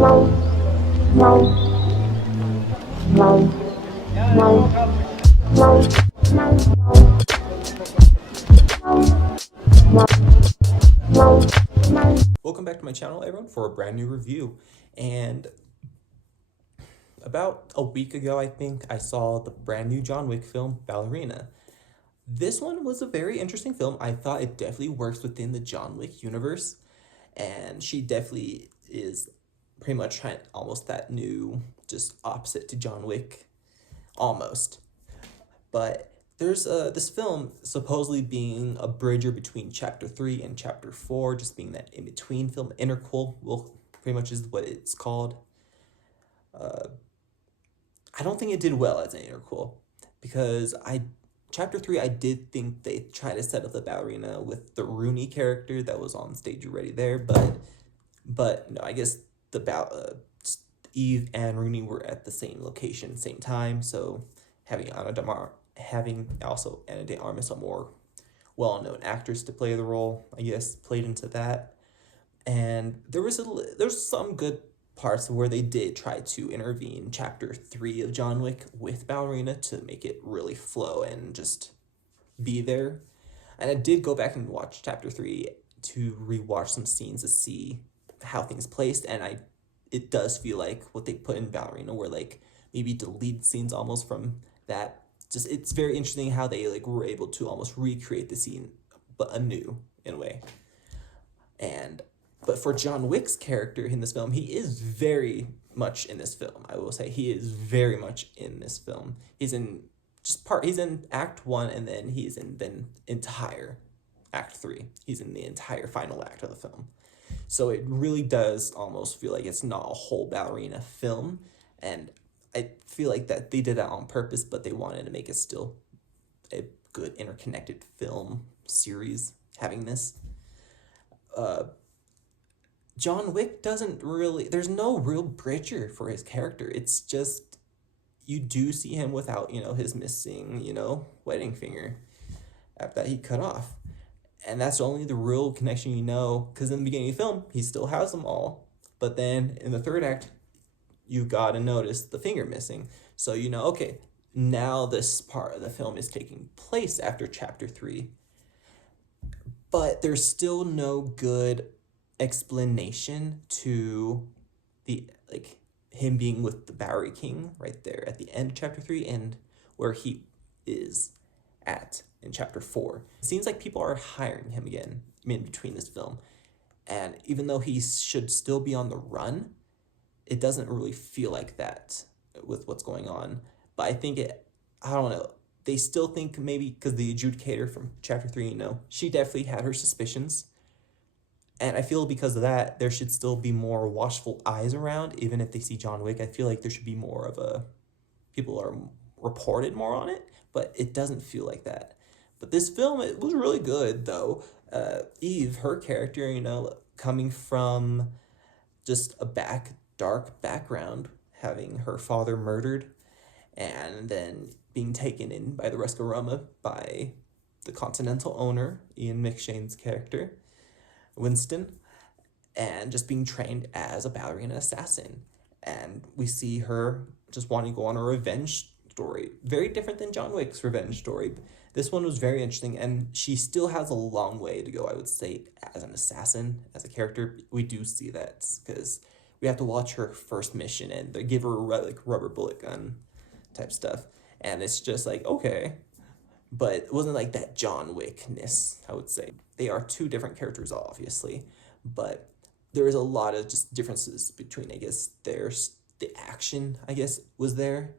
Welcome back to my channel, everyone, for a brand new review. And about a week ago, I think, I saw the brand new John Wick film, Ballerina. This one was a very interesting film. I thought it definitely works within the John Wick universe, and she definitely is pretty much trying almost that new, just opposite to John Wick, almost. But there's this film supposedly being a bridger between chapter 3 and chapter 4, just being that in-between film, interquel, will pretty much is what it's called. I don't think it did well as an interquel, because chapter 3, I did think they tried to set up the ballerina with the Rooney character that was on stage already there, but no, I guess Eve and Rooney were at the same location, same time, so having also Ana de Armas, a more well-known actress to play the role, I guess, played into that. And there's some good parts where they did try to intervene chapter 3 of John Wick with Ballerina to make it really flow and just be there. And I did go back and watch chapter 3 to rewatch some scenes to see how things placed, and it does feel like what they put in Ballerina were like maybe deleted scenes almost from that. Just, it's very interesting how they like were able to almost recreate the scene but anew in a way. But for John Wick's character in this film, he is very much in this film. I will say he is very much in this film. He's in Act 1, and then he's in the entire Act 3. He's in the entire final act of the film. So it really does almost feel like it's not a whole ballerina film, and I feel like that they did that on purpose, but they wanted to make it still a good interconnected film series having this. John Wick there's no real bridger for his character. It's just, you do see him without, his missing, wedding finger that he cut off. And that's only the real connection, because in the beginning of the film, he still has them all. But then in the third act, you gotta notice the finger missing. So okay, now this part of the film is taking place after chapter 3. But there's still no good explanation to him being with the Bowery King right there at the end of chapter 3 and where he is at in chapter 4. It seems like people are hiring him again in between this film. And even though he should still be on the run, it doesn't really feel like that with what's going on. But I think I don't know, they still think maybe because the adjudicator from chapter 3, she definitely had her suspicions. And I feel because of that, there should still be more watchful eyes around, even if they see John Wick. I feel like there should be more of people are reported more on it, but it doesn't feel like that. But this film, it was really good, though. Eve, her character, coming from just a dark background, having her father murdered, and then being taken in by the Rescaroma by the Continental owner, Ian McShane's character, Winston, and just being trained as a ballerina assassin. And we see her just wanting to go on a revenge story. Very different than John Wick's revenge story. This one was very interesting, and she still has a long way to go, I would say, as an assassin, as a character. We do see that, because we have to watch her first mission, and they give her a rubber bullet gun type stuff. And it's just like, okay. But it wasn't like that John Wick-ness, I would say. They are two different characters, obviously, but there is a lot of just differences between, I guess, the action, I guess, was there.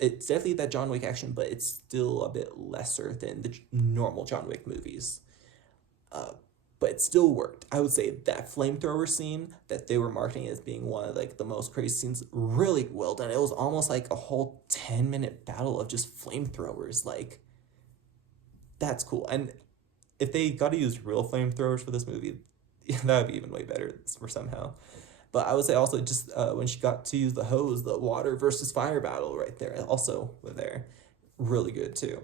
It's definitely that John Wick action, but it's still a bit lesser than the normal John Wick movies. But it still worked. I would say that flamethrower scene that they were marketing as being one of the most crazy scenes, really well done. It was almost like a whole 10-minute battle of just flamethrowers. That's cool. And if they got to use real flamethrowers for this movie, that would be even way better for somehow. But I would say also just when she got to use the hose, the water versus fire battle right there, also were there. Really good too.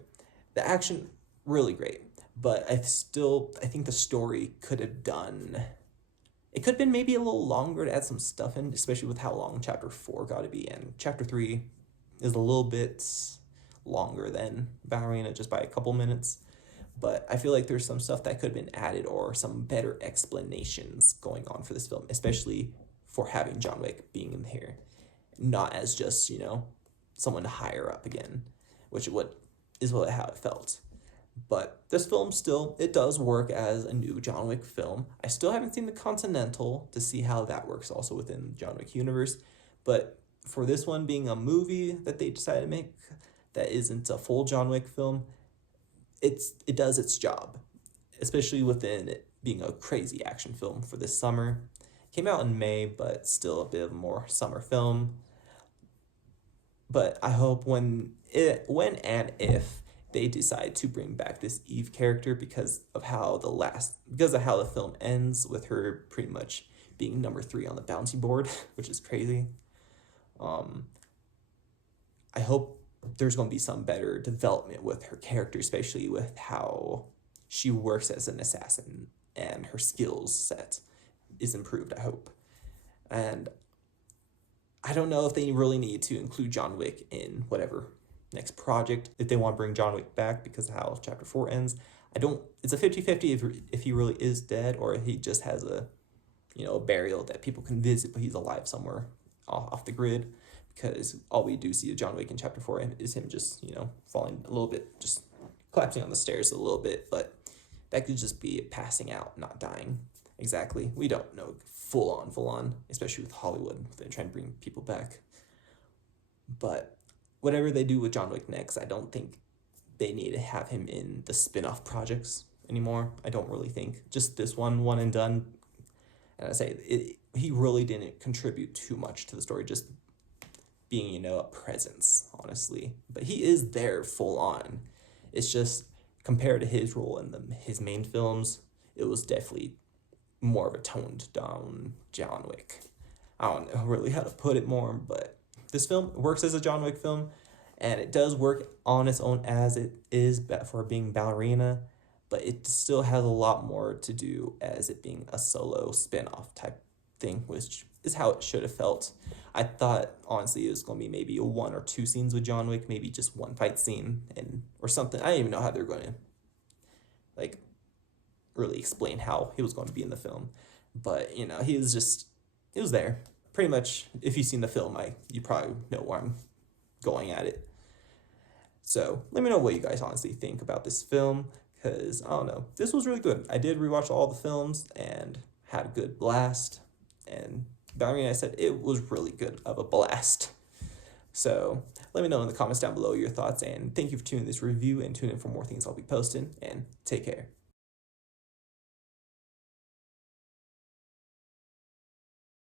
The action, really great. But I think the story could have done It could have been maybe a little longer to add some stuff in, especially with how long chapter 4 got to be. And chapter 3 is a little bit longer than Ballerina, just by a couple minutes. But I feel like there's some stuff that could have been added or some better explanations going on for this film, especially for having John Wick being in here, not as just, someone higher up again, which is how it felt. But this film still, it does work as a new John Wick film. I still haven't seen The Continental to see how that works also within the John Wick universe. But for this one being a movie that they decided to make that isn't a full John Wick film, it does its job, especially within it being a crazy action film for this summer. It came out in May, but still a bit of a more summer film. But I hope when and if they decide to bring back this Eve character because of how the film ends with her pretty much being number 3 on the bounty board, which is crazy. I hope there's going to be some better development with her character, especially with how she works as an assassin and her skills set is improved, I hope. And I don't know if they really need to include John Wick in whatever next project, if they want to bring John Wick back because of how chapter 4 ends. It's a 50-50 if he really is dead or if he just has a burial that people can visit, but he's alive somewhere off the grid, because all we do see of John Wick in chapter 4 is him just, falling a little bit, just collapsing on the stairs a little bit, but that could just be passing out, not dying. Exactly. We don't know full on, especially with Hollywood. They're trying to bring people back. But whatever they do with John Wick next, I don't think they need to have him in the spin-off projects anymore. I don't really think. Just this one and done. And I say, he really didn't contribute too much to the story, just being, a presence, honestly. But he is there full on. It's just, compared to his role in his main films, it was definitely more of a toned down John Wick. I don't know really how to put it more, but this film works as a John Wick film, and it does work on its own as it is for being Ballerina, but it still has a lot more to do as it being a solo spin-off type thing, which is how it should have felt. I thought, honestly, it was going to be maybe 1 or 2 scenes with John Wick, maybe just one fight scene or something. I didn't even know how they're going to, really explain how he was going to be in the film. But, he was there. Pretty much, if you've seen the film, you probably know where I'm going at it. So, let me know what you guys honestly think about this film, because, I don't know, this was really good. I did rewatch all the films and had a good blast, and Ballerina, I said it was really good of a blast. So, let me know in the comments down below your thoughts, and thank you for tuning this review, and tune in for more things I'll be posting, and take care.